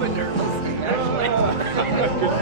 bit nervous, actually.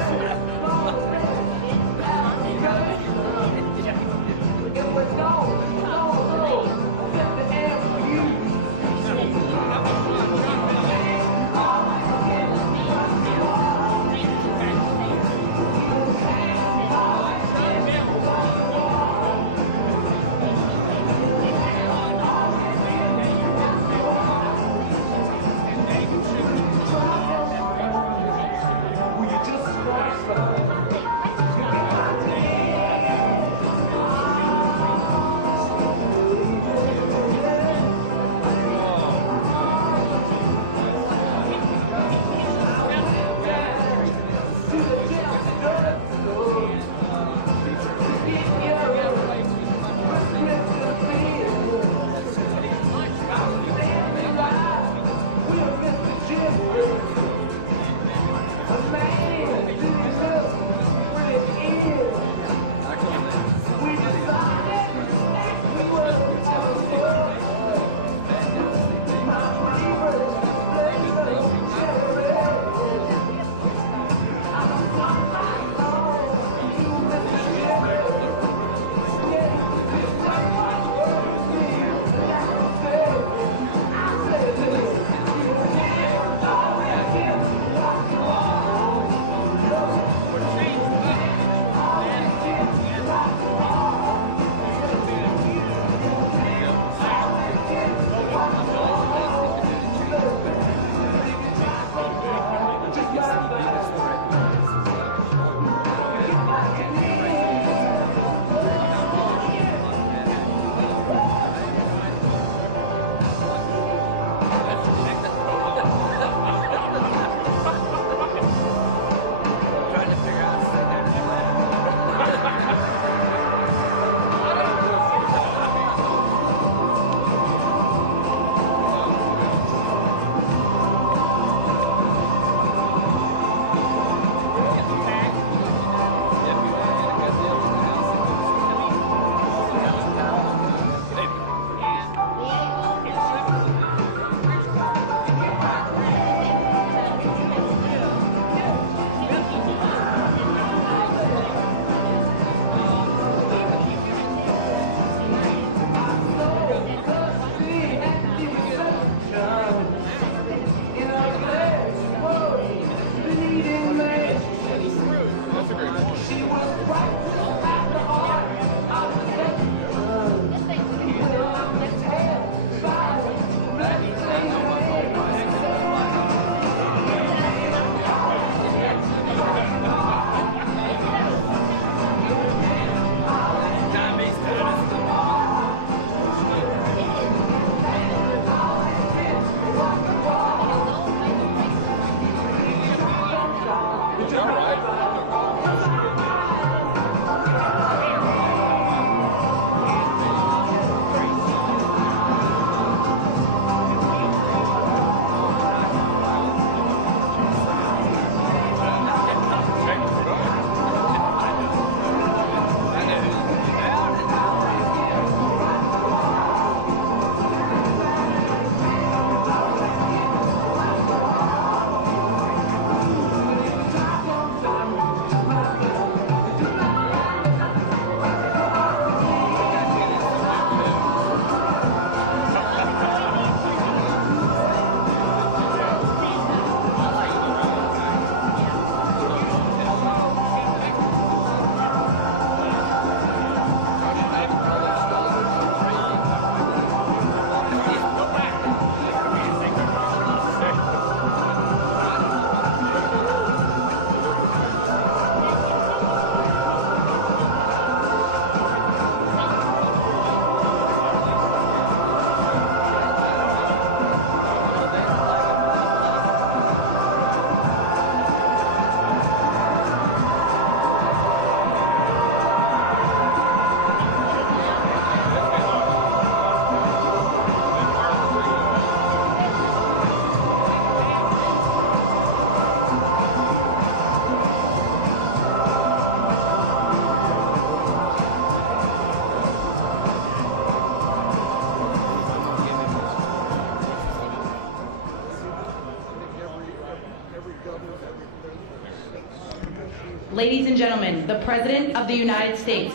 Ladies and gentlemen, the President of the United States.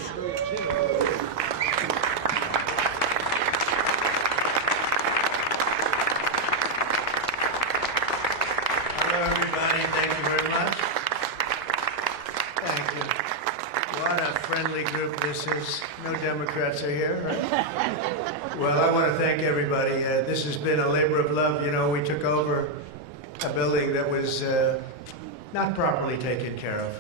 Hello, everybody. Thank you very much. Thank you. What a friendly group this is. No Democrats are here, right? Well, I want to thank everybody. This has been a labor of love. You know, we took over a building that was not properly taken care of.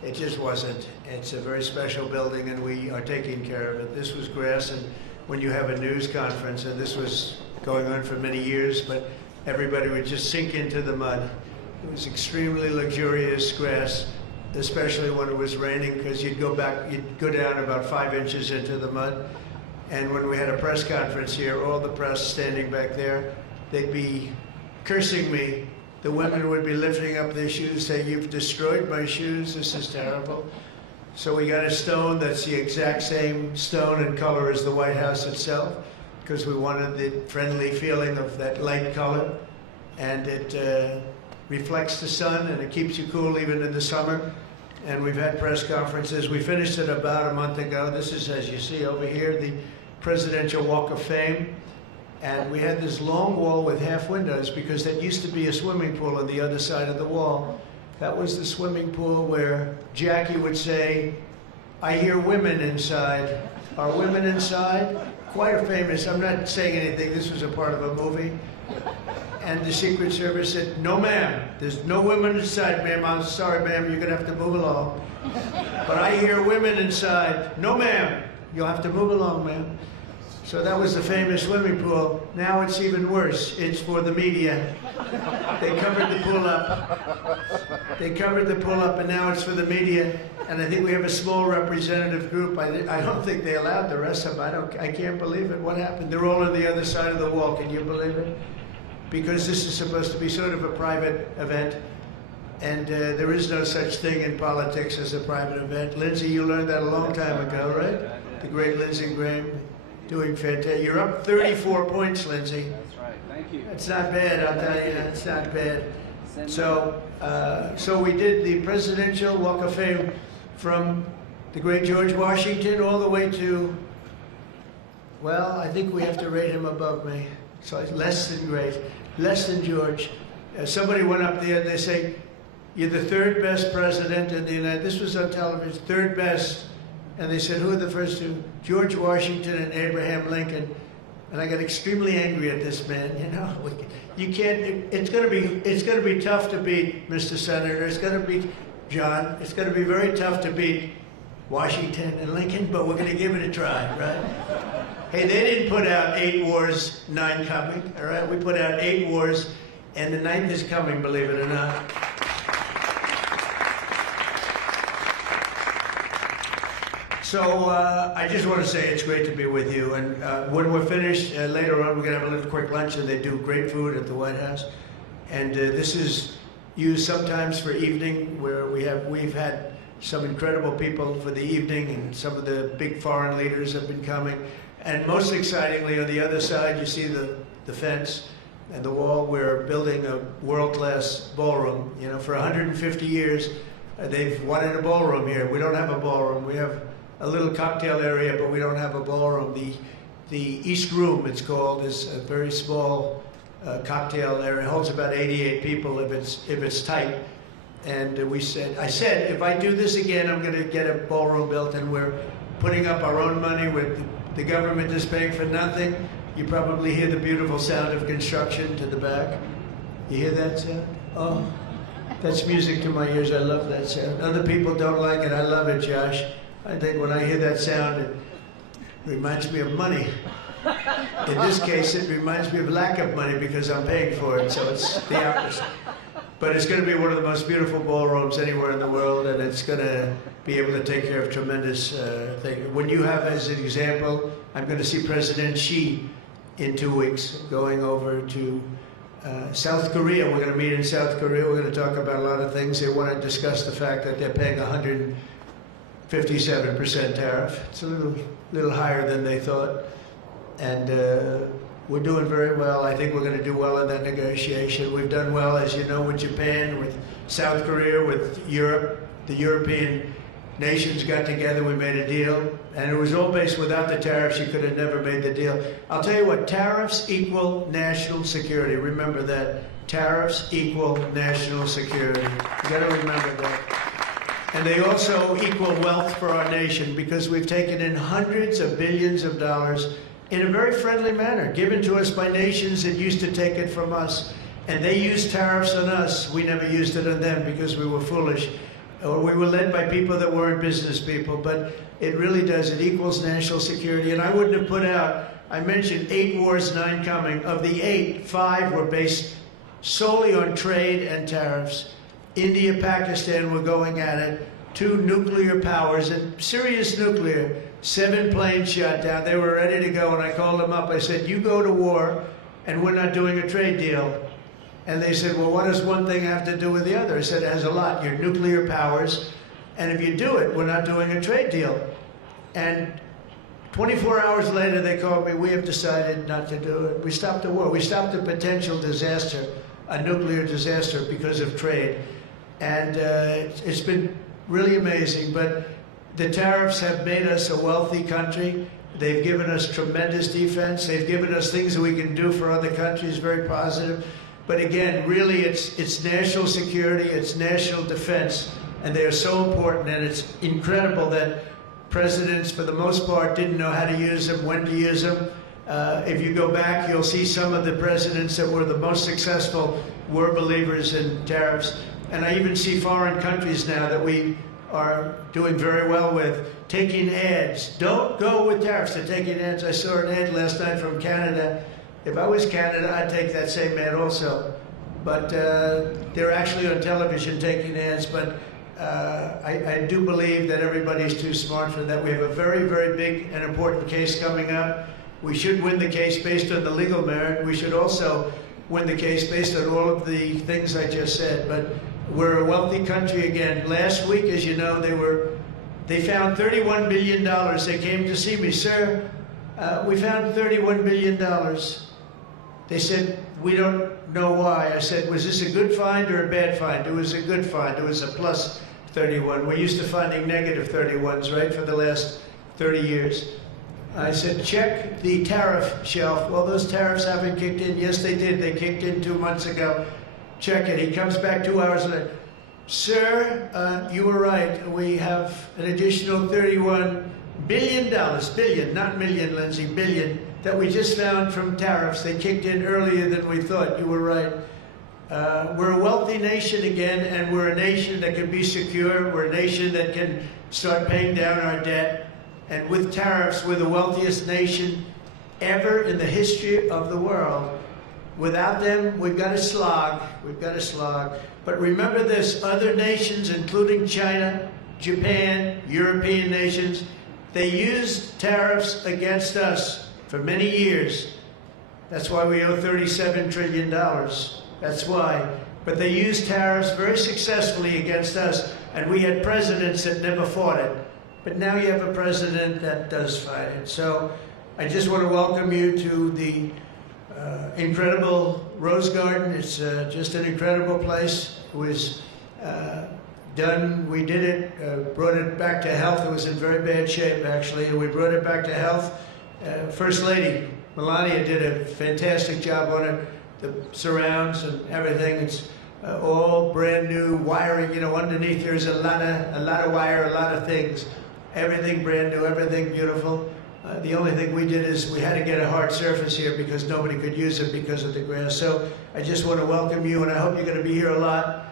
It just wasn't. It's a very special building, and we are taking care of it. This was grass, and when you have a news conference, and this was going on for many years, but everybody would just sink into the mud. It was extremely luxurious grass, especially when it was raining, because you'd go down about 5 inches into the mud. And when we had a press conference here, all the press standing back there, they'd be cursing me. The women would be lifting up their shoes, saying, "You've destroyed my shoes, this is terrible." So we got a stone that's the exact same stone and color as the White House itself, because we wanted the friendly feeling of that light color. And it reflects the sun, and it keeps you cool even in the summer. And we've had press conferences. We finished it about a month ago. This is, as you see over here, the Presidential Walk of Fame. And we had this long wall with half windows, because that used to be a swimming pool on the other side of the wall. That was the swimming pool where Jackie would say, "I hear women inside." Are women inside? Quite a famous, I'm not saying anything, this was a part of a movie. And the Secret Service said, "No, ma'am, there's no women inside, ma'am. I'm sorry, ma'am, you're gonna have to move along." "But I hear women inside." "No, ma'am, you'll have to move along, ma'am." So that was the famous swimming pool. Now it's even worse. It's for the media. They covered the pool up. They covered the pool up, and now it's for the media. And I think we have a small representative group. I don't think they allowed the rest of them. I can't believe it. What happened? They're all on the other side of the wall. Can you believe it? Because this is supposed to be sort of a private event. And there is no such thing in politics as a private event. Lindsey, you learned that a long time ago, right? The great Lindsey Graham. Doing fantastic. You're up 34 points, Lindsey. That's right. Thank you. It's not bad, I'll tell you. It's not bad. So we did the Presidential Walk of Fame from the great George Washington all the way to, well, I think we have to rate him above me. So it's less than great, less than George. Somebody went up there and they say, "You're the third best president in the United States." This was on television, third best. And they said, "Who are the first two?" "George Washington and Abraham Lincoln." And I got extremely angry at this man. You know, you can't. It's going to be tough to beat, Mr. Senator. It's going to be, John. It's going to be very tough to beat Washington and Lincoln, but we're going to give it a try, right? Hey, they didn't put out 8 wars, 9 coming. All right, we put out 8 wars, and the 9th is coming. Believe it or not. So I just want to say it's great to be with you. And when we're finished, later on, we're going to have a little quick lunch, and they do great food at the White House. And this is used sometimes for evening, where we've had some incredible people for the evening, and some of the big foreign leaders have been coming. And most excitingly, on the other side, you see the fence and the wall. We're building a world-class ballroom. You know, for 150 years, they've wanted a ballroom here. We don't have a ballroom. We have a little cocktail area, but we don't have a ballroom. The East Room, it's called, is a very small cocktail area. It holds about 88 people if it's tight. And I said, if I do this again, I'm going to get a ballroom built, and we're putting up our own money. With the government is paying for nothing. You probably hear the beautiful sound of construction to the back. You hear that sound? Oh, that's music to my ears. I love that sound. Other people don't like it. I love it, Josh. I think when I hear that sound, it reminds me of money. In this case, it reminds me of lack of money, because I'm paying for it, so it's the opposite. But it's going to be one of the most beautiful ballrooms anywhere in the world, and it's going to be able to take care of tremendous things. When you have, as an example, I'm going to see President Xi in 2 weeks, going over to South Korea. We're going to meet in South Korea. We're going to talk about a lot of things. They want to discuss the fact that they're paying 157% tariff. It's a little higher than they thought. And we're doing very well. I think we're going to do well in that negotiation. We've done well, as you know, with Japan, with South Korea, with Europe. the European nations got together, we made a deal, and it was all based without the tariffs, you could have never made the deal. I'll tell you what, tariffs equal national security. Remember that. Tariffs equal national security. You got to remember that. And they also equal wealth for our nation because we've taken in hundreds of billions of dollars in a very friendly manner, given to us by nations that used to take it from us. And they used tariffs on us. We never used it on them because we were foolish. Or we were led by people that weren't business people. But it really does. It equals national security. And I wouldn't have put out, I mentioned 8 wars, 9 coming. Of the 8, 5 were based solely on trade and tariffs. India, Pakistan were going at it. 2 nuclear powers, and serious nuclear. 7 planes shot down. They were ready to go, and I called them up. I said, you go to war, and we're not doing a trade deal. And they said, well, what does one thing have to do with the other? I said, it has a lot. You're nuclear powers, and if you do it, we're not doing a trade deal. And 24 hours later, they called me, we have decided not to do it. We stopped the war. We stopped a potential disaster, a nuclear disaster, because of trade. And it's been really amazing. But the tariffs have made us a wealthy country. They've given us tremendous defense. They've given us things that we can do for other countries, very positive. But again, really, it's national security, it's national defense, and they are so important. And it's incredible that presidents, for the most part, didn't know how to use them, when to use them. If you go back, you'll see some of the presidents that were the most successful were believers in tariffs. And I even see foreign countries now that we are doing very well with, taking ads. Don't go with tariffs. They're taking ads. I saw an ad last night from Canada. If I was Canada, I'd take that same ad also. But they're actually on television taking ads. But I do believe that everybody's too smart for that. We have a very, very big and important case coming up. We should win the case based on the legal merit. We should also win the case based on all of the things I just said. But we're a wealthy country again. Last week, as you know, they found $31 billion. They came to see me, sir. We found $31 billion. They said, we don't know why. I said, was this a good find or a bad find? It was a good find. It was a plus 31. We're used to finding negative 31s, right, for the last 30 years. I said, check the tariff shelf. Well, those tariffs haven't kicked in. Yes, they did. They kicked in 2 months ago. Check it. He comes back 2 hours later. Sir, you were right. We have an additional $31 billion, billion, not million, Lindsay, billion, that we just found from tariffs. They kicked in earlier than we thought. You were right. We're a wealthy nation again, and we're a nation that can be secure. We're a nation that can start paying down our debt. And with tariffs, we're the wealthiest nation ever in the history of the world. Without them, we've got to slog. We've got to slog. But remember this, other nations, including China, Japan, European nations, they used tariffs against us for many years. That's why we owe $37 trillion. That's why. But they used tariffs very successfully against us, and we had presidents that never fought it. But now you have a president that does fight it. So I just want to welcome you to the incredible Rose Garden. It's just an incredible place. It was done, we did it, brought it back to health. It was in very bad shape, actually, and we brought it back to health. First Lady Melania did a fantastic job on it. The surrounds and everything, it's all brand new wiring. You know, underneath there's a lot of wire, a lot of things. Everything brand new, everything beautiful. The only thing we did is we had to get a hard surface here because nobody could use it because of the grass. So I just want to welcome you, and I hope you're going to be here a lot.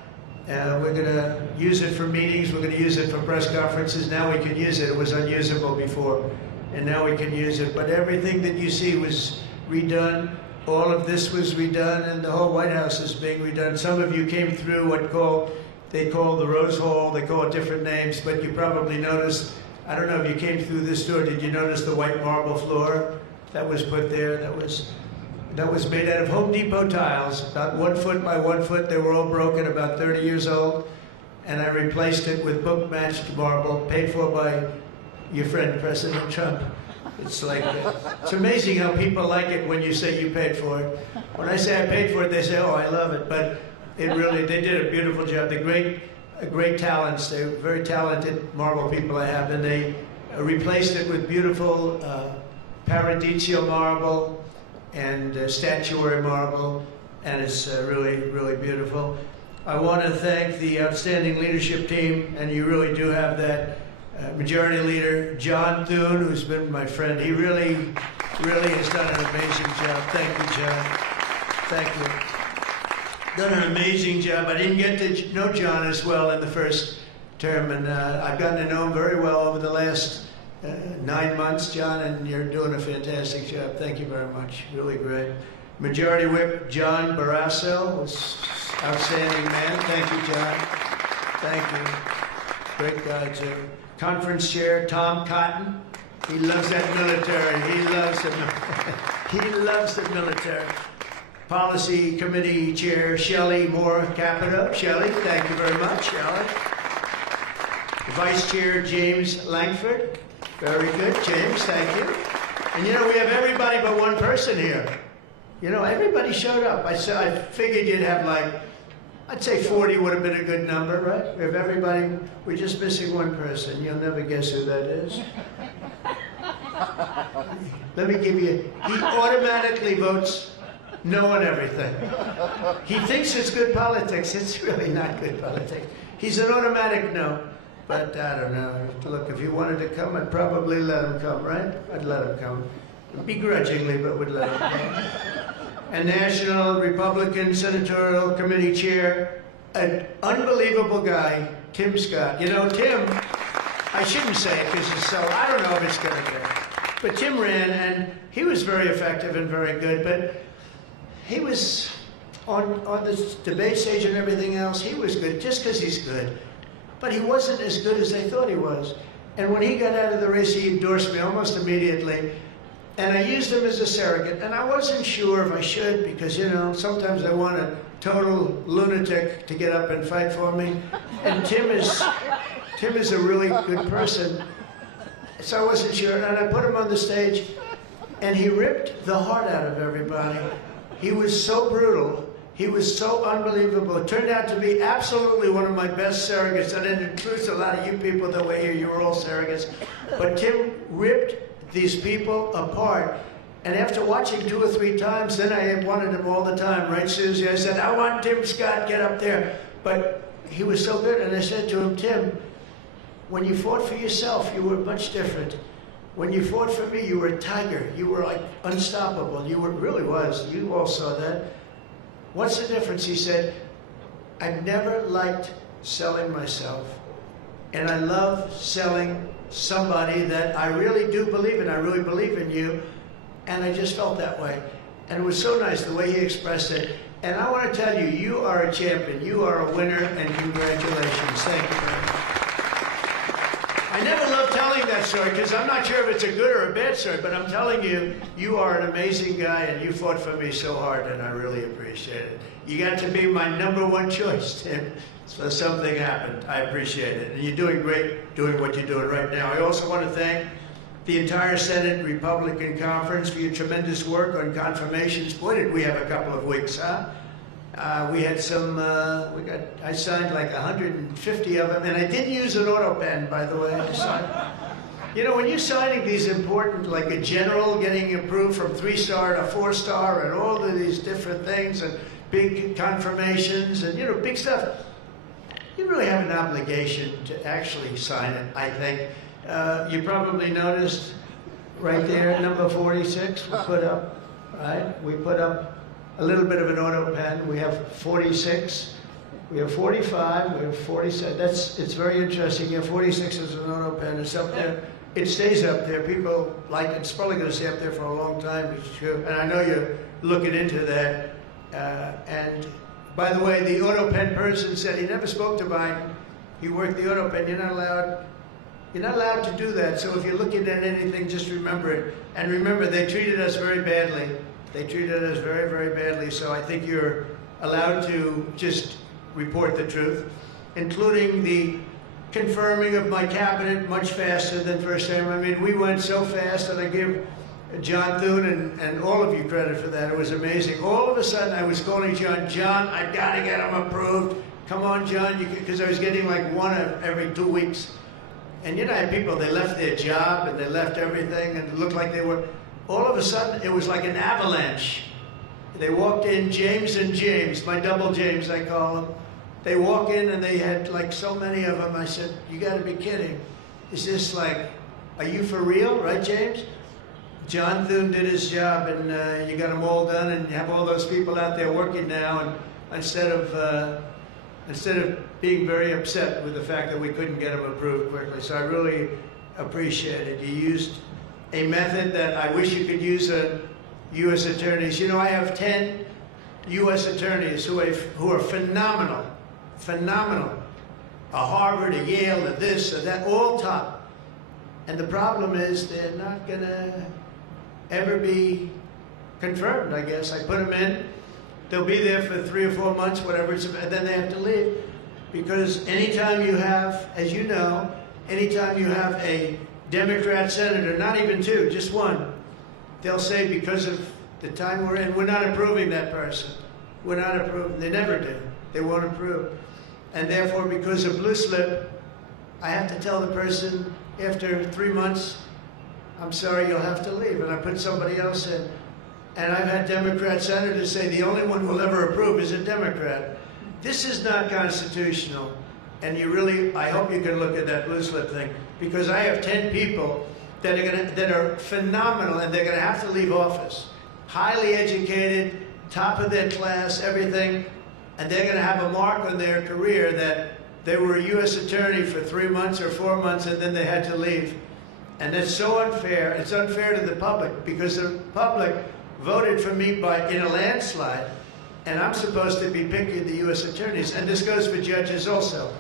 We're going to use it for meetings. We're going to use it for press conferences. Now we can use it. It was unusable before, and now we can use it. But everything that you see was redone. All of this was redone, and the whole White House is being redone. Some of you came through what they call the Rose Hall. They call it different names, but you probably noticed, I don't know if you came through this door, did you notice the white marble floor that was put there? That was made out of Home Depot tiles, about 1 foot by 1 foot. They were all broken, about 30 years old. And I replaced it with book-matched marble, paid for by your friend, President Trump. It's like, it's amazing how people like it when you say you paid for it. When I say I paid for it, they say, oh, I love it. But it really, they did a beautiful job. The great great talents. They're very talented marble people I have, and they replaced it with beautiful Paradiso marble and statuary marble, and it's really, really beautiful. I want to thank the outstanding leadership team, and you really do have that majority leader, John Thune, who's been my friend. He really has done an amazing job. Thank you, John. Thank you. Done an amazing job. I didn't get to know John as well in the first term, and I've gotten to know him very well over the last 9 months, John, and you're doing a fantastic job. Thank you very much. Really great. Majority Whip John Barrasso was outstanding man. Thank you, John. Thank you. Great guy, too. Conference Chair Tom Cotton. He loves that military. He loves the he loves the military. Policy Committee Chair Shelley Moore Capito. Shelley, thank you very much, Shelley. Vice Chair James Langford. Very good, James, thank you. And you know, we have everybody but one person here. You know, everybody showed up. I figured you'd have like, I'd say 40 would have been a good number, right? We have everybody, we're just missing one person. You'll never guess who that is. Let me give you, he automatically votes no on everything. He thinks it's good politics. It's really not good politics. He's an automatic no. But I don't know. Look, if he wanted to come, I'd probably let him come, right? I'd let him come. Begrudgingly, but would let him come. And National Republican Senatorial Committee Chair, an unbelievable guy, Tim Scott. You know, Tim, I shouldn't say it because it's so, I don't know if it's going to go. But Tim ran, and he was very effective and very good, but he was on the debate stage and everything else, he was good just because he's good. But he wasn't as good as they thought he was. And when he got out of the race, he endorsed me almost immediately. And I used him as a surrogate. And I wasn't sure if I should because, you know, sometimes I want a total lunatic to get up and fight for me. And Tim is a really good person. So I wasn't sure. And I put him on the stage, and he ripped the heart out of everybody. He was so brutal. He was so unbelievable. It turned out to be absolutely one of my best surrogates, and it includes a lot of you people that were here. You were all surrogates. But Tim ripped these people apart. And after watching 2 or 3 times, then I wanted him all the time, right, Susie? I said, I want Tim Scott, get up there. But he was so good, and I said to him, Tim, when you fought for yourself, you were much different. When you fought for me, you were a tiger. You were like unstoppable. You were, really was. You all saw that. What's the difference? He said, I've never liked selling myself. And I love selling somebody that I really do believe in. I really believe in you. And I just felt that way. And it was so nice the way he expressed it. And I want to tell you, you are a champion. You are a winner, and congratulations. Thank you very much. I never love telling that story because I'm not sure if it's a good or a bad story, but I'm telling you, you are an amazing guy, and you fought for me so hard, and I really appreciate it. You got to be my #1 choice, Tim. So something happened. I appreciate it. And you're doing great doing what you're doing right now. I also want to thank the entire Senate Republican Conference for your tremendous work on confirmations. Boy, did we have a couple of weeks, huh? We had some, I signed like 150 of them, and I didn't use an auto pen, by the way. I signed. You know, when you're signing these important, like a general getting approved from 3-star to 4-star and all of these different things and big confirmations and, you know, big stuff, you really have an obligation to actually sign it, I think. You probably noticed right there, number 46, we put up, right? We put up a little bit of an auto pen. We have 46, we have 45, we have 47. It's very interesting. You have 46 as an auto pen. It's up there. It stays up there. People like it. It's probably going to stay up there for a long time. It's true. And I know you're looking into that. And by the way, the auto pen person said he never spoke to Biden. He worked the auto pen. You're not allowed to do that. So if you're looking at anything, just remember it. And remember, they treated us very badly. They treated us very, very badly, so I think you're allowed to just report the truth, including the confirming of my cabinet much faster than first time. I mean, we went so fast, and I give John Thune and all of you credit for that. It was amazing. All of a sudden, I was calling John, I've got to get him approved. come on, John, because I was getting like one every 2 weeks. And you know, I had people, they left their job and they left everything and it looked like they were, all of a sudden, it was like an avalanche. They walked in, James and James, my double James, I call them. They walk in and they had like so many of them. I said, you gotta be kidding. Is this like, are you for real, right, James? John Thune did his job and you got them all done and you have all those people out there working now, and instead of being very upset with the fact that we couldn't get them approved quickly. So I really appreciate it. You used a method that I wish you could use U.S. attorneys. You know, I have 10 U.S. attorneys who are phenomenal, phenomenal. A Harvard, a Yale, a this, a that, all top. And the problem is they're not gonna ever be confirmed, I guess. I put them in, they'll be there for 3 or 4 months, whatever, and then they have to leave. Because anytime you have, as you know, anytime you have a Democrat senator, not even 2, just 1, they'll say because of the time we're in, we're not approving that person. We're not approving, they never do. They won't approve. And therefore, because of blue slip, I have to tell the person after 3 months, I'm sorry, you'll have to leave. And I put somebody else in. And I've had Democrat senators say the only one who'll ever approve is a Democrat. This is not constitutional. And you really, I hope you can look at that blue slip thing, because I have 10 people that are phenomenal, and they're gonna have to leave office. Highly educated, top of their class, everything, and they're gonna have a mark on their career that they were a U.S. attorney for 3 months or 4 months, and then they had to leave. And that's so unfair. It's unfair to the public, because the public voted for me in a landslide, and I'm supposed to be picking the U.S. attorneys, and this goes for judges also.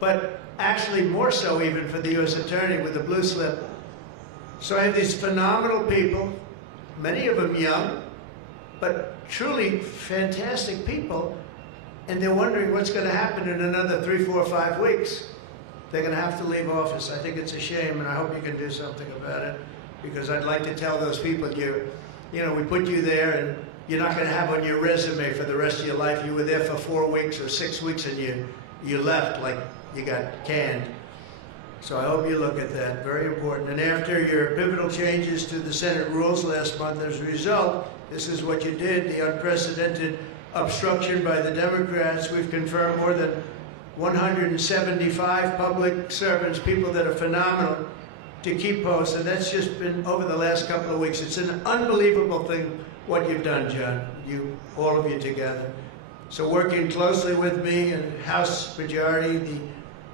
But actually more so even for the U.S. attorney with the blue slip. So I have these phenomenal people, many of them young, but truly fantastic people, and they're wondering what's going to happen in another 3, 4, 5 weeks. They're going to have to leave office. I think it's a shame, and I hope you can do something about it, because I'd like to tell those people, you know, we put you there, and you're not going to have on your resume for the rest of your life, you were there for 4 weeks or 6 weeks, and you left like you got canned. So I hope you look at that, very important. And after your pivotal changes to the Senate rules last month, as a result, this is what you did, the unprecedented obstruction by the Democrats. We've confirmed more than 175 public servants, people that are phenomenal, to keep posts, and that's just been over the last couple of weeks. It's an unbelievable thing what you've done, John, all of you together. So working closely with me and House Majority, the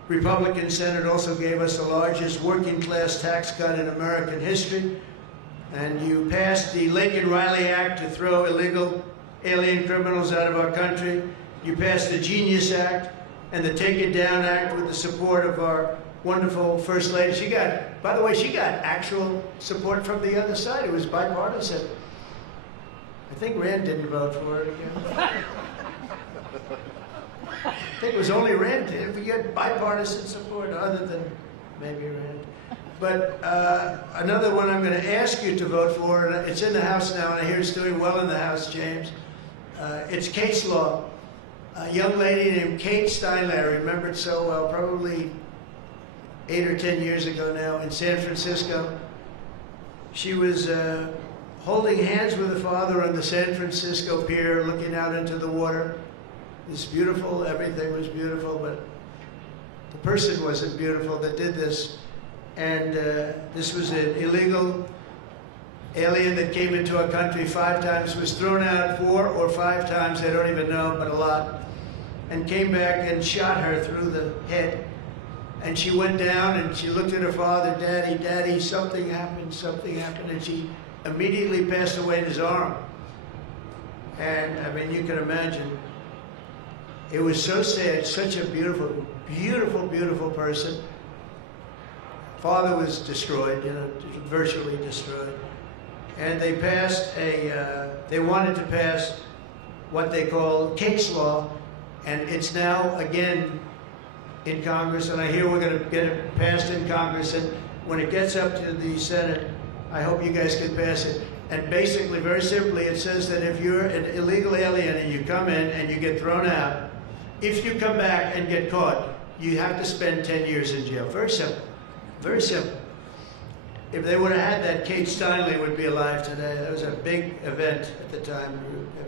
Republican Senate also gave us the largest working class tax cut in American history, and you passed the Lincoln-Riley Act to throw illegal alien criminals out of our country. You passed the Genius Act and the Take It Down Act with the support of our wonderful First Lady. She got, by the way, she got actual support from the other side. It was bipartisan. I think Rand didn't vote for it again. I think it was only Rand. If we get bipartisan support, other than maybe Rand. But another one I'm going to ask you to vote for, and it's in the House now, and I hear it's doing well in the House, James. It's case law. A young lady named Kate Steinle, I remember it so well, probably 8 or 10 years ago now, in San Francisco. She was holding hands with her father on the San Francisco pier, looking out into the water. It's beautiful, everything was beautiful, but the person wasn't beautiful that did this. And this was an illegal alien that came into our country 5 times, was thrown out 4 or 5 times, I don't even know, but a lot, and came back and shot her through the head. And she went down and she looked at her father, Daddy, Daddy, something happened, and she immediately passed away in his arm. And I mean, you can imagine, it was so sad, such a beautiful, beautiful, beautiful person. Father was destroyed, you know, virtually destroyed. And they passed they wanted to pass what they call case law, and it's now again in Congress, and I hear we're going to get it passed in Congress, and when it gets up to the Senate, I hope you guys can pass it. And basically, very simply, it says that if you're an illegal alien and you come in and you get thrown out, if you come back and get caught, you have to spend 10 years in jail. Very simple. Very simple. If they would have had that, Kate Steinle would be alive today. That was a big event at the time.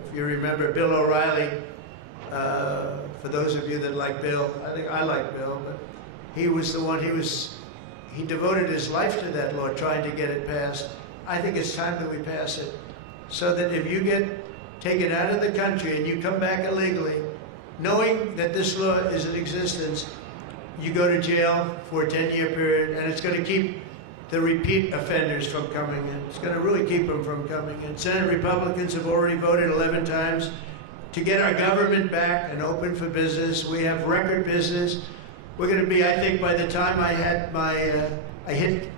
If you remember Bill O'Reilly, for those of you that like Bill, I think I like Bill, but he was the one, he devoted his life to that law, trying to get it passed. I think it's time that we pass it, so that if you get taken out of the country and you come back illegally, knowing that this law is in existence, you go to jail for a 10-year period, and it's going to keep the repeat offenders from coming in. It's going to really keep them from coming in. Senate Republicans have already voted 11 times to get our government back and open for business. We have record business. We're going to be, I think, by the time I hit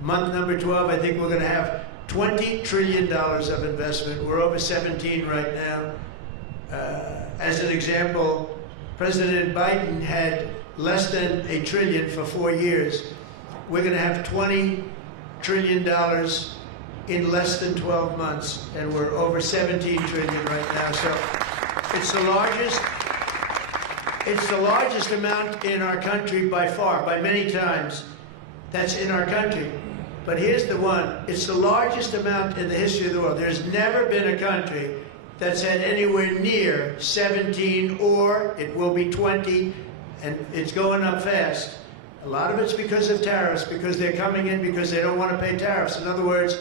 month number 12, I think we're going to have $20 trillion of investment. We're over 17 right now. As an example, President Biden had less than $1 trillion for 4 years. We're going to have $20 trillion in less than 12 months, and we're over 17 trillion right now. So it's the largest amount in our country by far, by many times. That's in our country. But here's the one. It's the largest amount in the history of the world. There's never been a country that's had anywhere near 17, or it will be 20, and it's going up fast. A lot of it's because of tariffs, because they're coming in because they don't want to pay tariffs. In other words,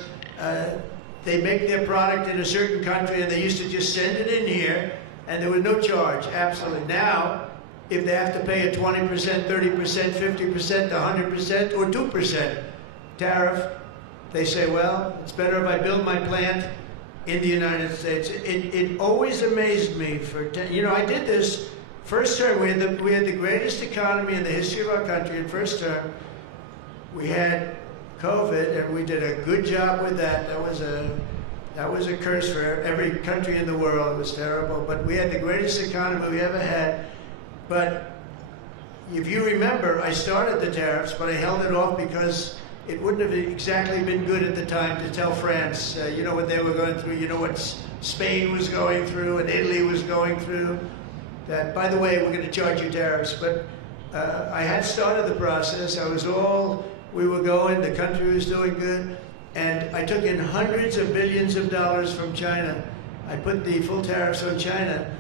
they make their product in a certain country, and they used to just send it in here, and there was no charge, absolutely. Now, if they have to pay a 20%, 30%, 50%, 100%, or 2% tariff, they say, well, it's better if I build my plant in the United States. It always amazed me I did this first term. We had the greatest economy in the history of our country in first term. We had COVID, and we did a good job with that. That was a curse for every country in the world. It was terrible. But we had the greatest economy we ever had. But if you remember, I started the tariffs, but I held it off because it wouldn't have exactly been good at the time to tell France, you know what they were going through, you know what Spain was going through and Italy was going through. That, by the way, we're going to charge you tariffs. But I had started the process. We were going, the country was doing good. And I took in hundreds of billions of dollars from China. I put the full tariffs on China.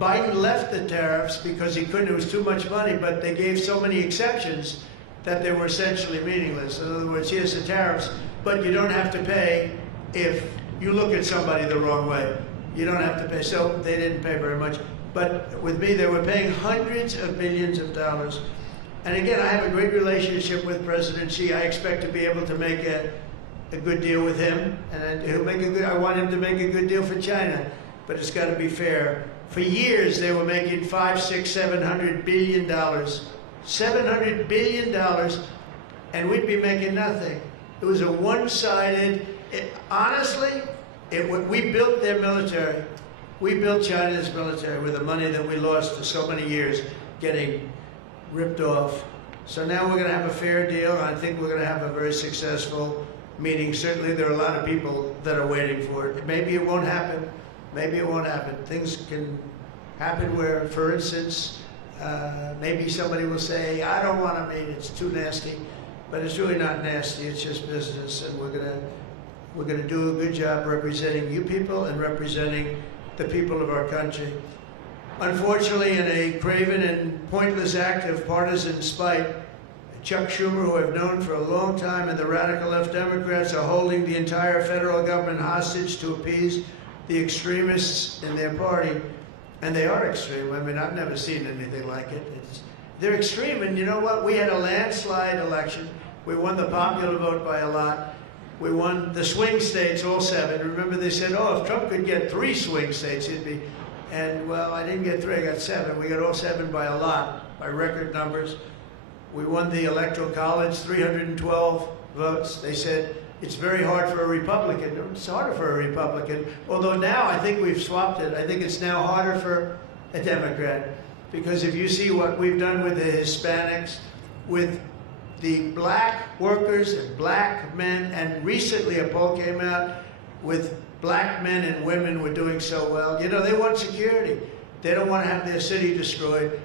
Biden left the tariffs because he couldn't, it was too much money, but they gave so many exceptions that they were essentially meaningless. In other words, here's the tariffs, but you don't have to pay if you look at somebody the wrong way. You don't have to pay. So they didn't pay very much. But with me, they were paying hundreds of billions of dollars. And again, I have a great relationship with President Xi. I expect to be able to make a good deal with him, and I want him to make a good deal for China, but it's got to be fair. For years, they were making $500, $600, $700 billion. $700 billion, and we'd be making nothing. It was a one-sided, honestly, we built their military. We built China's military with the money that we lost for so many years getting ripped off. So now we're going to have a fair deal. I think we're going to have a very successful meeting. Certainly there are a lot of people that are waiting for it. Maybe it won't happen. Maybe it won't happen. Things can happen where, for instance, maybe somebody will say, I don't want to meet, it's too nasty. But it's really not nasty, it's just business, and we're gonna do a good job representing you people and representing the people of our country. Unfortunately, in a craven and pointless act of partisan spite, Chuck Schumer, who I've known for a long time, and the radical left Democrats are holding the entire federal government hostage to appease the extremists in their party. And they are extreme. I mean, I've never seen anything like it. They're extreme, and you know what? We had a landslide election. We won the popular vote by a lot. We won the swing states, all 7. Remember, they said, oh, if Trump could get 3 swing states, he'd be... And, well, I didn't get 3, I got 7. We got all 7 by a lot, by record numbers. We won the Electoral College, 312 votes. They said, it's very hard for a Republican. It's harder for a Republican. Although now I think we've swapped it. I think it's now harder for a Democrat. Because if you see what we've done with the Hispanics, with the black workers and black men, and recently a poll came out with black men and women were doing so well. You know, they want security. They don't want to have their city destroyed.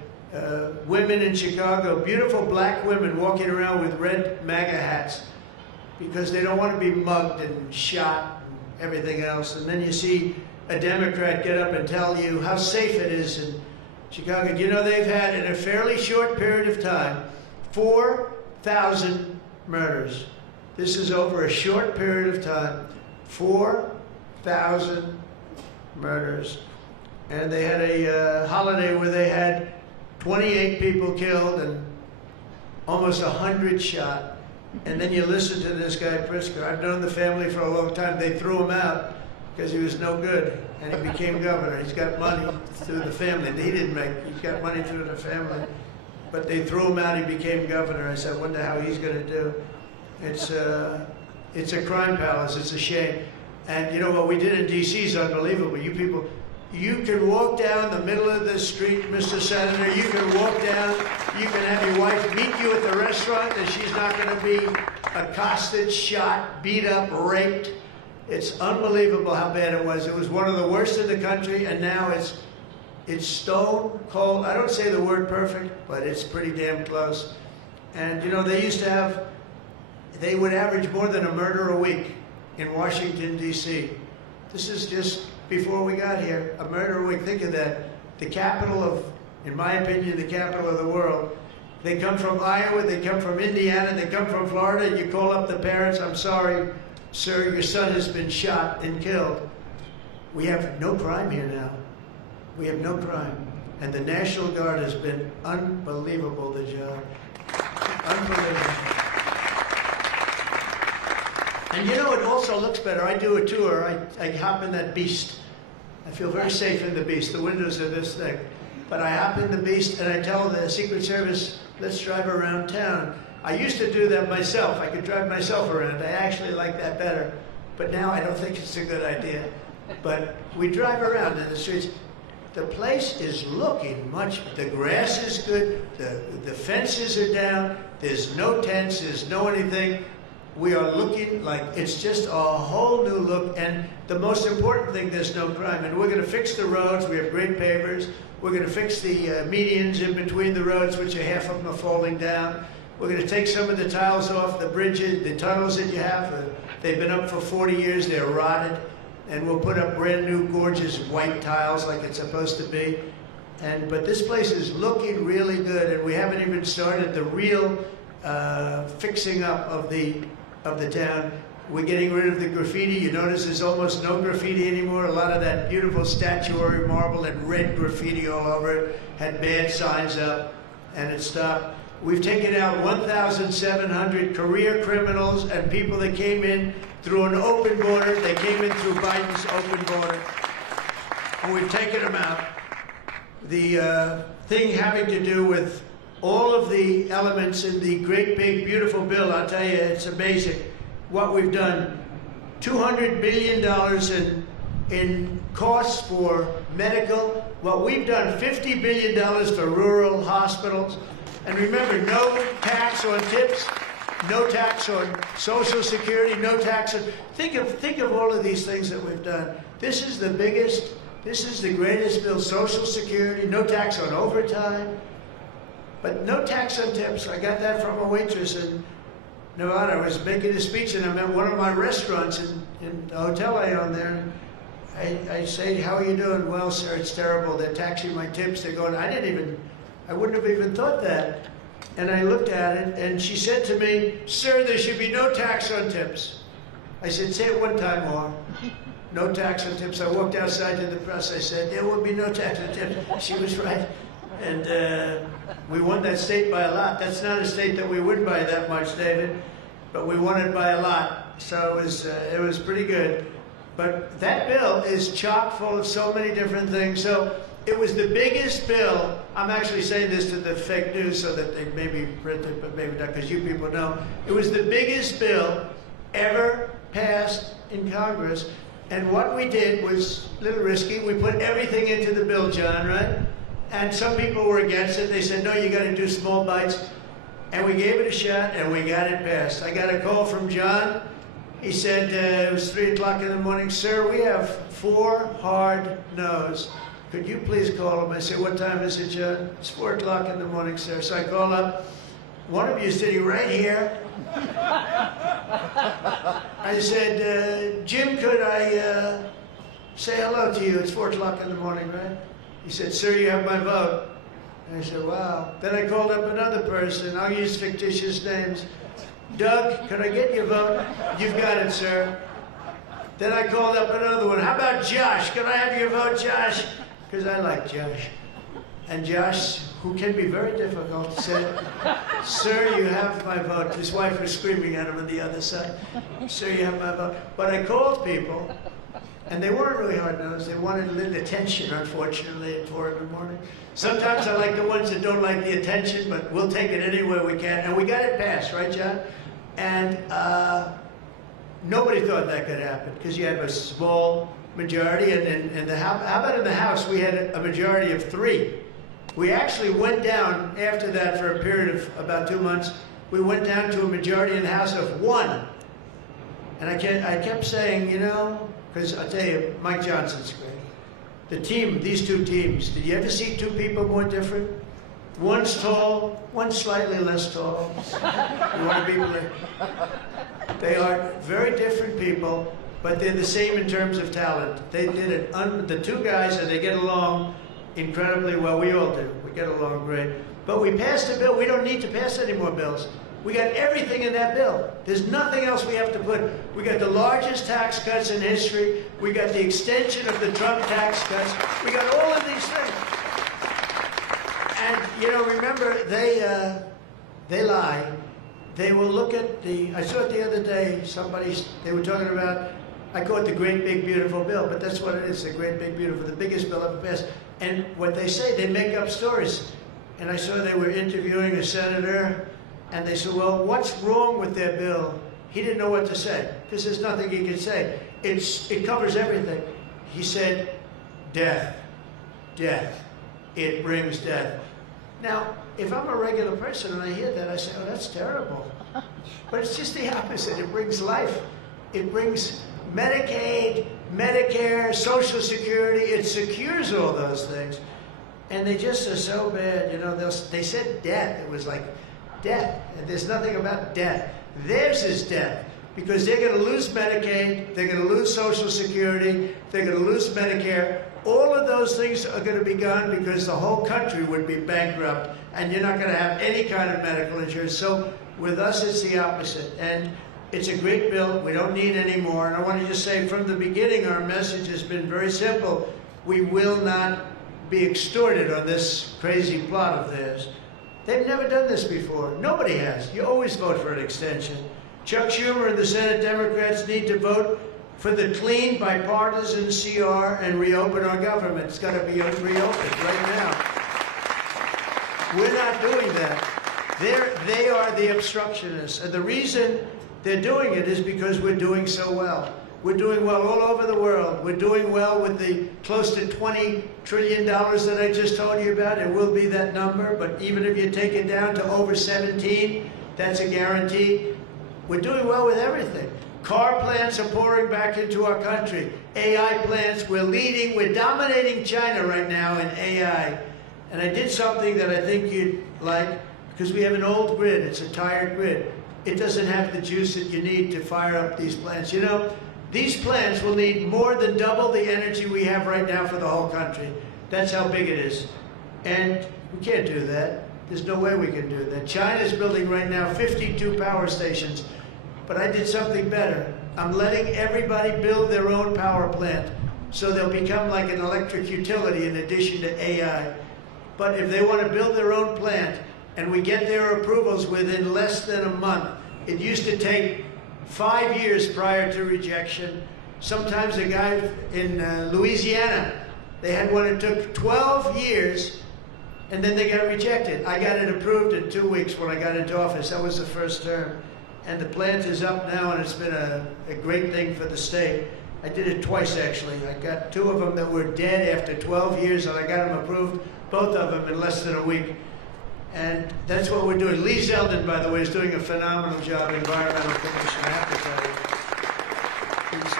Women in Chicago, beautiful black women walking around with red MAGA hats because they don't want to be mugged and shot and everything else. And then you see a Democrat get up and tell you how safe it is in Chicago. You know, they've had, in a fairly short period of time, 4,000 murders. This is over a short period of time. 4,000 murders. And they had a holiday where they had 28 people killed and almost 100 shot. And then you listen to this guy, Pritzker. I've known the family for a long time. They threw him out because he was no good, and he became governor. He's got money through the family. He didn't make, he got money through the family. But they threw him out, he became governor. I said, I wonder how he's gonna do. It's a crime palace, it's a shame. And you know what we did in DC is unbelievable. You people, you can walk down the middle of the street, Mr. Senator, you can walk down, you can have your wife meet you at the restaurant and she's not gonna be accosted, shot, beat up, raped. It's unbelievable how bad it was. It was one of the worst in the country, and now it's stone cold. I don't say the word perfect, but it's pretty damn close. And you know, they used to have, they would average more than a murder a week in Washington, D.C. This is just before we got here, a murder a week. Think of that. The capital of, in my opinion, the capital of the world. They come from Iowa, they come from Indiana, they come from Florida, and you call up the parents, I'm sorry, sir, your son has been shot and killed. We have no crime here now. We have no crime. And the National Guard has been unbelievable, the job. Unbelievable. And you know, it also looks better. I do a tour, I hop in that beast. I feel very safe in the beast. The windows are this thick. But I hop in the beast and I tell the Secret Service, let's drive around town. I used to do that myself. I could drive myself around. I actually like that better. But now I don't think it's a good idea. But we drive around in the streets. The place is looking much, the grass is good, the fences are down, there's no tents, there's no anything. We are looking like it's just a whole new look, and the most important thing, there's no crime. And we're gonna fix the roads, we have great pavers. We're gonna fix the medians in between the roads, which are half of them are falling down. We're gonna take some of the tiles off the bridges, the tunnels that you have. They've been up for 40 years, they're rotted. And we'll put up brand new, gorgeous white tiles like it's supposed to be. But this place is looking really good, and we haven't even started the real fixing up of the town. We're getting rid of the graffiti. You notice there's almost no graffiti anymore. A lot of that beautiful statuary marble and red graffiti all over it had bad signs up, and it stopped. We've taken out 1,700 career criminals and people that came in through an open border. They came in through Biden's open border, and we've taken them out. The thing having to do with all of the elements in the great big beautiful bill, I'll tell you, it's amazing what we've done. $200 billion in costs for medical. What we've done, $50 billion for rural hospitals. And remember, no tax on tips, no tax on Social Security, no tax on, think of all of these things that we've done. This is the biggest, this is the greatest bill. Social Security, no tax on overtime, but no tax on tips. I got that from a waitress in Nevada. I was making a speech and I'm at one of my restaurants in the hotel I own there. And I say, how are you doing? Well, sir, it's terrible. They're taxing my tips. They're going, I wouldn't have even thought that. And I looked at it, and she said to me, sir, there should be no tax on tips. I said, say it one time more. No tax on tips. I walked outside to the press. I said, there will be no tax on tips. She was right. And we won that state by a lot. That's not a state that we win by that much, David, but we won it by a lot. So it was pretty good. But that bill is chock full of so many different things. So it was the biggest bill. I'm actually saying this to the fake news so that they maybe print it, but maybe not, because you people know. It was the biggest bill ever passed in Congress. And what we did was a little risky. We put everything into the bill, John, right? And some people were against it. They said, no, you got to do small bites. And we gave it a shot, and we got it passed. I got a call from John. He said, it was 3 o'clock in the morning, sir, we have 4 hard no's. could you please call him? I said, what time is it, John? It's 4 o'clock in the morning, sir. So I call up. One of you is sitting right here. I said, Jim, could I say hello to you? It's 4 o'clock in the morning, right? He said, sir, you have my vote. And I said, wow. Then I called up another person. I'll use fictitious names. Doug, could I get your vote? You've got it, sir. Then I called up another one. How about Josh? Can I have your vote, Josh? Because I like Josh. And Josh, who can be very difficult, said, sir, you have my vote. His wife was screaming at him on the other side. Sir, you have my vote. But I called people, and they weren't really hard-nosed. They wanted a little attention, unfortunately, at 4 in the morning. Sometimes I like the ones that don't like the attention, but we'll take it anywhere we can. And we got it passed, right, John? And nobody thought that could happen, because you have a small majority. And how about in the House, we had a majority of 3. We actually went down, after that, for a period of about 2 months, we went down to a majority in the House of 1. And I kept saying, you know, because I'll tell you, Mike Johnson's great. The team, these 2 teams, did you ever see 2 people more different? One's tall, one's slightly less tall. You want to be clear? They are very different people, but they're the same in terms of talent. They did it, the 2 guys, and they get along incredibly well. We all do. We get along great. But we passed a bill. We don't need to pass any more bills. We got everything in that bill. There's nothing else we have to put. We got the largest tax cuts in history. We got the extension of the Trump tax cuts. We got all of these things. And, you know, remember, they lie. They will look at I saw it the other day, they were talking about, I call it the great big beautiful bill, but that's what it is, the great big beautiful, the biggest bill ever passed. And what they say, they make up stories. And I saw they were interviewing a senator, and they said, well, what's wrong with their bill? He didn't know what to say, because there's nothing he could say. It covers everything. He said, death, death. It brings death. Now, if I'm a regular person and I hear that, I say, oh, that's terrible. But it's just the opposite. It brings life. It brings Medicaid, Medicare, Social Security. It secures all those things. And they just are so bad. You know, they said death. It was like death. And there's nothing about death. Theirs is death. Because they're going to lose Medicaid, they're going to lose Social Security, they're going to lose Medicare. All of those things are going to be gone because the whole country would be bankrupt, and you're not going to have any kind of medical insurance. So with us, it's the opposite. And it's a great bill. We don't need any more. And I want to just say from the beginning, our message has been very simple. We will not be extorted on this crazy plot of theirs. They've never done this before. Nobody has. You always vote for an extension. Chuck Schumer and the Senate Democrats need to vote for the clean, bipartisan CR and reopen our government. It's got to be reopened right now. We're not doing that. They are the obstructionists. And the reason they're doing it is because we're doing so well. We're doing well all over the world. We're doing well with the close to $20 trillion that I just told you about. It will be that number, but even if you take it down to over 17, that's a guarantee. We're doing well with everything. Car plants are pouring back into our country. AI plants, we're leading, we're dominating China right now in AI. And I did something that I think you'd like, because we have an old grid, it's a tired grid. It doesn't have the juice that you need to fire up these plants. You know, these plants will need more than double the energy we have right now for the whole country. That's how big it is. And we can't do that. There's no way we can do that. China's building right now 52 power stations. But I did something better. I'm letting everybody build their own power plant, so they'll become like an electric utility in addition to AI. But if they want to build their own plant, and we get their approvals within less than a month, it used to take 5 years prior to rejection. Sometimes a guy in Louisiana, they had one that took 12 years, and then they got rejected. I got it approved in 2 weeks when I got into office. That was the first term. And the plant is up now, and it's been a great thing for the state. I did it twice, actually. I got 2 of them that were dead after 12 years, and I got them approved, both of them, in less than a week. And that's what we're doing. Lee Zeldin, by the way, is doing a phenomenal job, Environmental Commission, I have to tell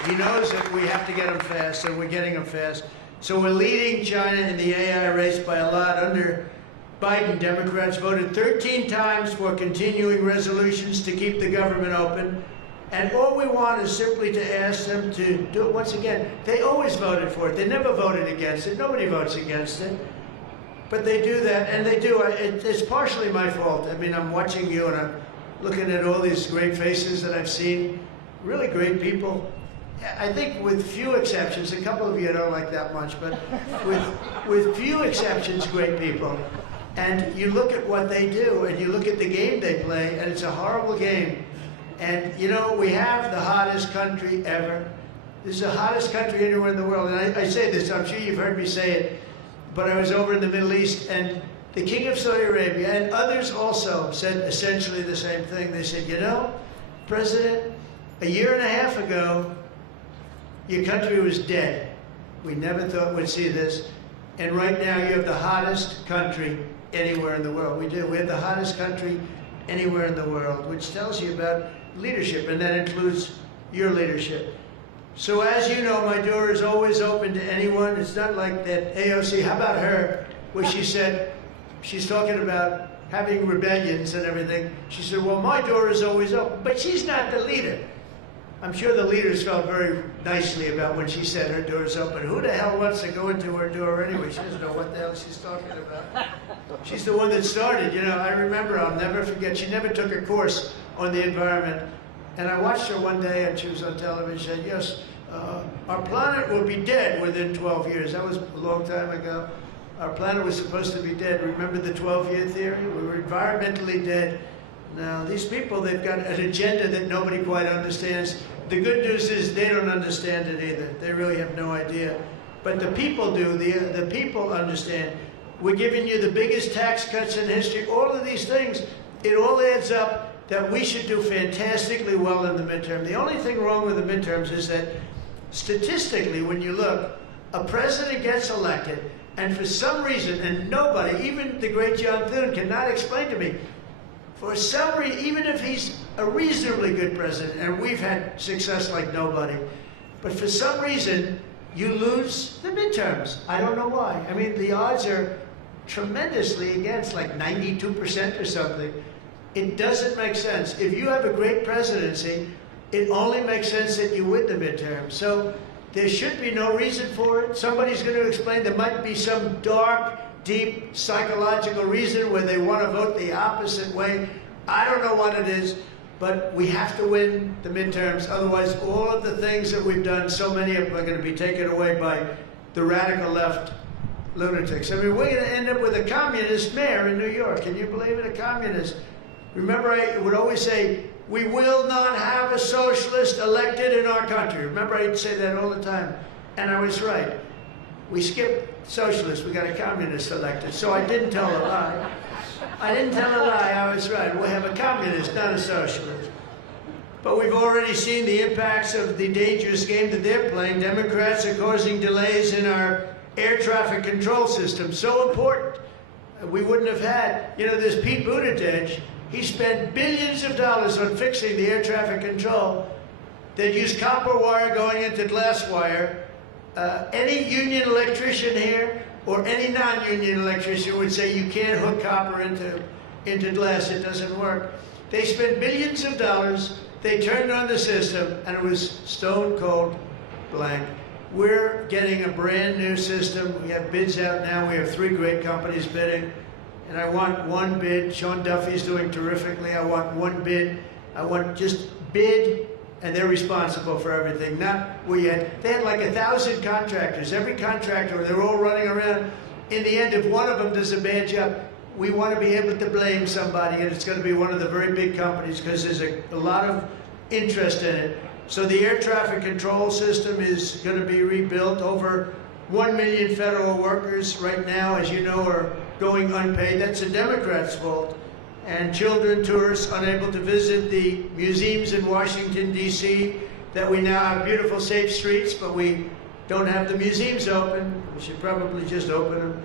you. He knows that we have to get them fast, and we're getting them fast. So we're leading China in the AI race by a lot. Under Biden, Democrats voted 13 times for continuing resolutions to keep the government open. And all we want is simply to ask them to do it once again. They always voted for it. They never voted against it. Nobody votes against it. But they do that, and they do. It's partially my fault. I mean, I'm watching you, and I'm looking at all these great faces that I've seen. Really great people. I think with few exceptions, a couple of you I don't like that much, but with few exceptions, great people. And you look at what they do, and you look at the game they play, and it's a horrible game. And, you know, we have the hottest country ever. This is the hottest country anywhere in the world. And I say this, I'm sure you've heard me say it, but I was over in the Middle East, and the King of Saudi Arabia and others also said essentially the same thing. They said, you know, President, a year and a half ago, your country was dead. We never thought we'd see this. And right now, you have the hottest country anywhere in the world. We do. We have the hottest country anywhere in the world, which tells you about leadership, and that includes your leadership. So as you know, my door is always open to anyone. It's not like that AOC, how about her, where she said, she's talking about having rebellions and everything. She said, well, my door is always open, but she's not the leader. I'm sure the leaders felt very nicely about when she said her door's open. Who the hell wants to go into her door anyway? She doesn't know what the hell she's talking about. She's the one that started. You know, I remember, I'll never forget, she never took a course on the environment. And I watched her one day, and she was on television, said, yes, our planet will be dead within 12 years. That was a long time ago. Our planet was supposed to be dead. Remember the 12-year theory? We were environmentally dead. Now, these people, they've got an agenda that nobody quite understands. The good news is they don't understand it either. They really have no idea. But the people do. The people understand. We're giving you the biggest tax cuts in history. All of these things, it all adds up that we should do fantastically well in the midterm. The only thing wrong with the midterms is that statistically, when you look, a president gets elected, and for some reason, and nobody, even the great John Thune, cannot explain to me, for some reason, even if he's a reasonably good president, and we've had success like nobody, but for some reason, you lose the midterms. I don't know why. I mean, the odds are tremendously against, like 92% or something. It doesn't make sense. If you have a great presidency, it only makes sense that you win the midterm. So there should be no reason for it. Somebody's going to explain there might be some dark, deep psychological reason where they want to vote the opposite way. I don't know what it is, but we have to win the midterms. Otherwise, all of the things that we've done, so many of them are going to be taken away by the radical left lunatics. I mean, we're going to end up with a communist mayor in New York. Can you believe it? A communist. Remember, I would always say, we will not have a socialist elected in our country. Remember, I'd say that all the time. And I was right. We skipped socialists. We got a communist elected. So I didn't tell a lie. I didn't tell a lie. I was right. We'll have a communist, not a socialist. But we've already seen the impacts of the dangerous game that they're playing. Democrats are causing delays in our air traffic control system. So important. We wouldn't have had, you know, this Pete Buttigieg, he spent billions of dollars on fixing the air traffic control. They'd use copper wire going into glass wire. Any union electrician here or any non-union electrician would say you can't hook copper into glass. It doesn't work. They spent billions of dollars. They turned on the system, and it was stone cold blank. We're getting a brand new system. We have bids out now. We have 3 great companies bidding. And I want one bid. Sean Duffy's doing terrifically. I want one bid. I want just bid, and they're responsible for everything. Not we had. They had like 1,000 contractors. Every contractor, they're all running around. In the end, if one of them does a bad job, we want to be able to blame somebody, and it's going to be one of the very big companies because there's a lot of interest in it. So the air traffic control system is going to be rebuilt. Over 1 million federal workers right now, as you know, are going unpaid. That's the Democrats' fault. And children, tourists, unable to visit the museums in Washington, D.C., that we now have beautiful, safe streets, but we don't have the museums open. We should probably just open them.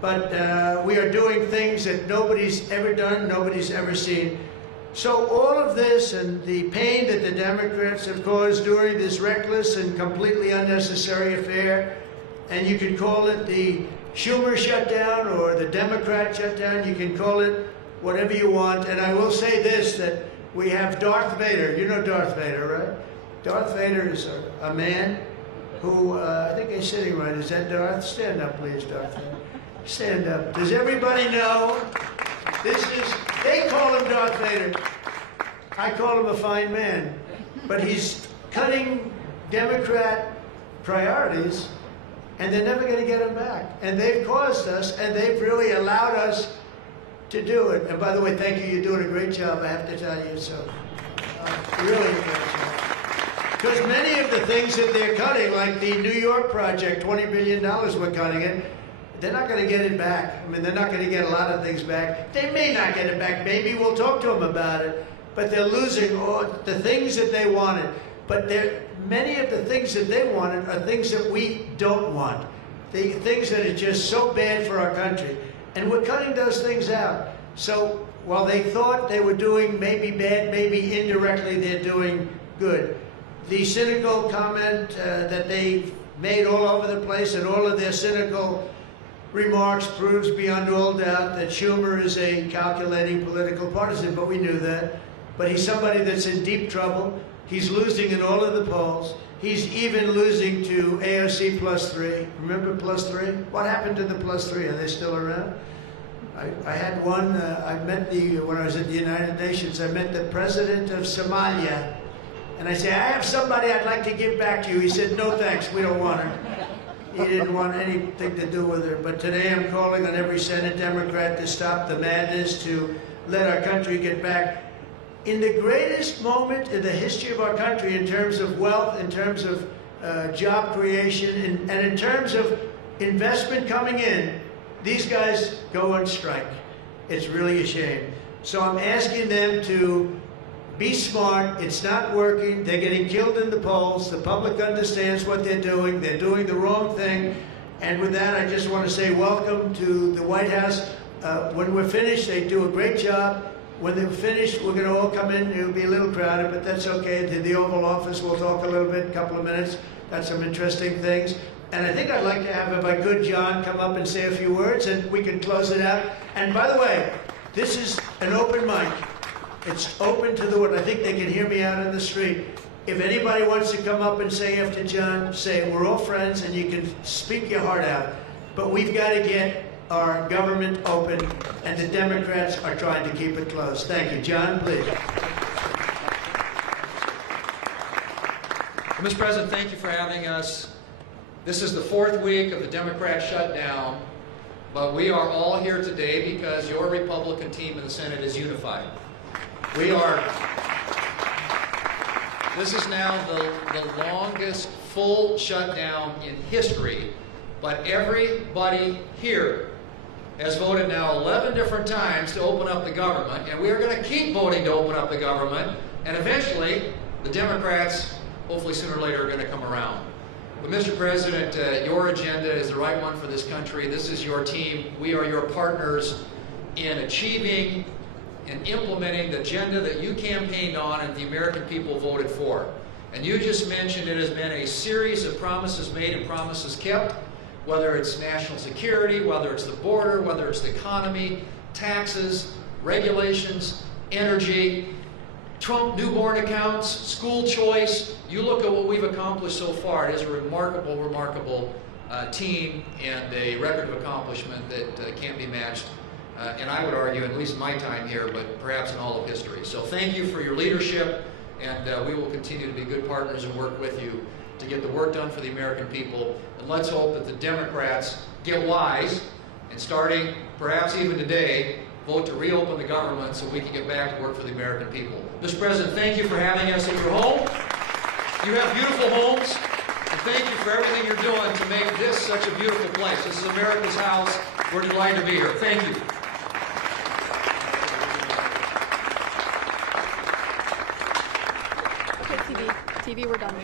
But we are doing things that nobody's ever done, nobody's ever seen. So all of this and the pain that the Democrats have caused during this reckless and completely unnecessary affair, and you can call it the Schumer shutdown or the Democrat shutdown. You can call it whatever you want. And I will say this, that we have Darth Vader. You know Darth Vader, right? Darth Vader is a man who, I think he's sitting right. Is that Darth? Stand up, please, Darth Vader. Stand up. Does everybody know? They call him Darth Vader. I call him a fine man. But he's cutting Democrat priorities, and they're never going to get him back. And they've caused us, and they've really allowed us to do it. And by the way, thank you. You're doing a great job, I have to tell you. So, really a great job. Because many of the things that they're cutting, like the New York project, $20 billion we're cutting it, they're not going to get it back. I mean, they're not going to get a lot of things back. They may not get it back. Maybe we'll talk to them about it. But they're losing all the things that they wanted. But many of the things that they wanted are things that we don't want. The things that are just so bad for our country. And we're cutting those things out. So while they thought they were doing maybe bad, maybe indirectly they're doing good. The cynical comment that they've made all over the place, and all of their cynical remarks proves beyond all doubt that Schumer is a calculating political partisan, but we knew that. But he's somebody that's in deep trouble. He's losing in all of the polls. He's even losing to AOC +3. Remember +3? What happened to the +3? Are they still around? I had one, when I was at the United Nations, I met the president of Somalia. And I said, I have somebody I'd like to give back to you. He said, no thanks, we don't want her. He didn't want anything to do with her. But today I'm calling on every Senate Democrat to stop the madness, to let our country get back. In the greatest moment in the history of our country, in terms of wealth, in terms of job creation, and in terms of investment coming in, these guys go on strike. It's really a shame. So I'm asking them to be smart. It's not working. They're getting killed in the polls. The public understands what they're doing. They're doing the wrong thing. And with that, I just want to say welcome to the White House. When we're finished, they do a great job. When they're finished, we're going to all come in. It'll be a little crowded, but that's okay. To the Oval Office, we'll talk a little bit, a couple of minutes. Got some interesting things. And I think I'd like to have, if I could, John, come up and say a few words, and we can close it out. And by the way, this is an open mic. It's open to the world. I think they can hear me out on the street. If anybody wants to come up and say after John, say we're all friends, and you can speak your heart out. But we've got to get our government open, and the Democrats are trying to keep it closed. Thank you. John, please. Well, Mr. President, thank you for having us. This is the 4th week of the Democrat shutdown, but we are all here today because your Republican team in the Senate is unified. This is now the longest full shutdown in history, but everybody here has voted now 11 different times to open up the government, and we are going to keep voting to open up the government, and eventually the Democrats, hopefully sooner or later, are going to come around. But Mr. President, your agenda is the right one for this country. This is your team. We are your partners in achieving and implementing the agenda that you campaigned on and the American people voted for. And you just mentioned it has been a series of promises made and promises kept, whether it's national security, whether it's the border, whether it's the economy, taxes, regulations, energy, Trump newborn accounts, school choice. You look at what we've accomplished so far. It is a remarkable, remarkable team and a record of accomplishment that can't be matched. And I would argue, at least my time here, but perhaps in all of history. So thank you for your leadership, and we will continue to be good partners and work with you to get the work done for the American people. And let's hope that the Democrats get wise, and starting perhaps even today, vote to reopen the government so we can get back to work for the American people. Mr. President, thank you for having us at your home. You have beautiful homes, and thank you for everything you're doing to make this such a beautiful place. This is America's house. We're delighted to be here. Thank you. Okay, TV, we're done.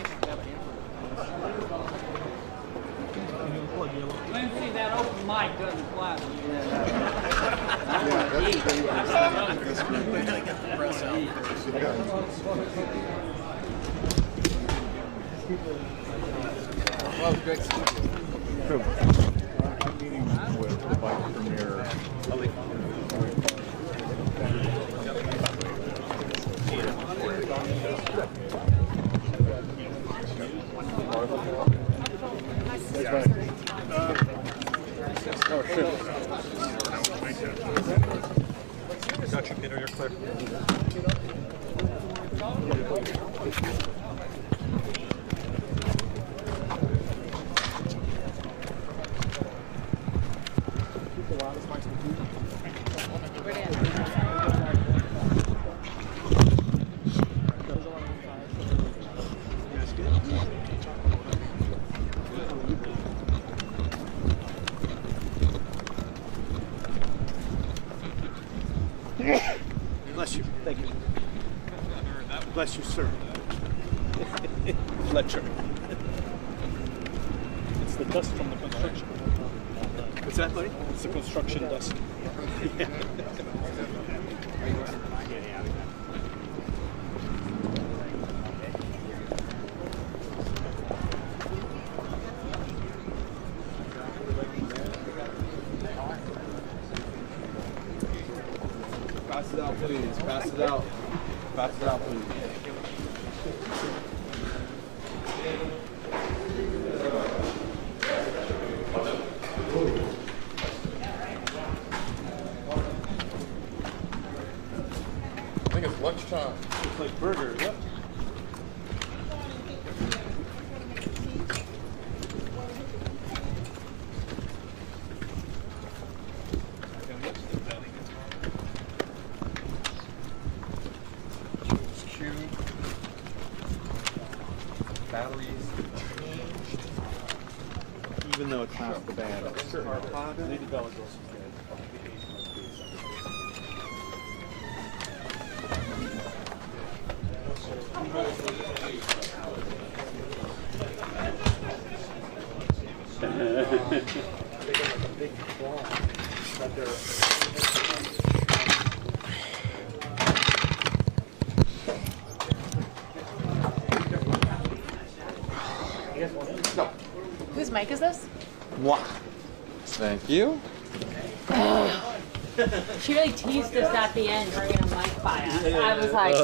Lindsay, that open mic doesn't fly. Well, great. I'm meeting with the Vice Premier. Got you, Peter. You're clear. Bless you. Thank you. Bless you, sir. Fletcher. It's the dust from the construction. What's that, buddy? It's the construction dust. Yeah. Pass it out, please. Pass it out. Pass it out, please. I think it's lunchtime. Looks like burgers. Yep. Batteries. Even though it's past the bad. Certain pods. Lady Bella's is Whose mic is this? Mwah. Thank you. She really teased us at the end, bringing a mic by us. I was like,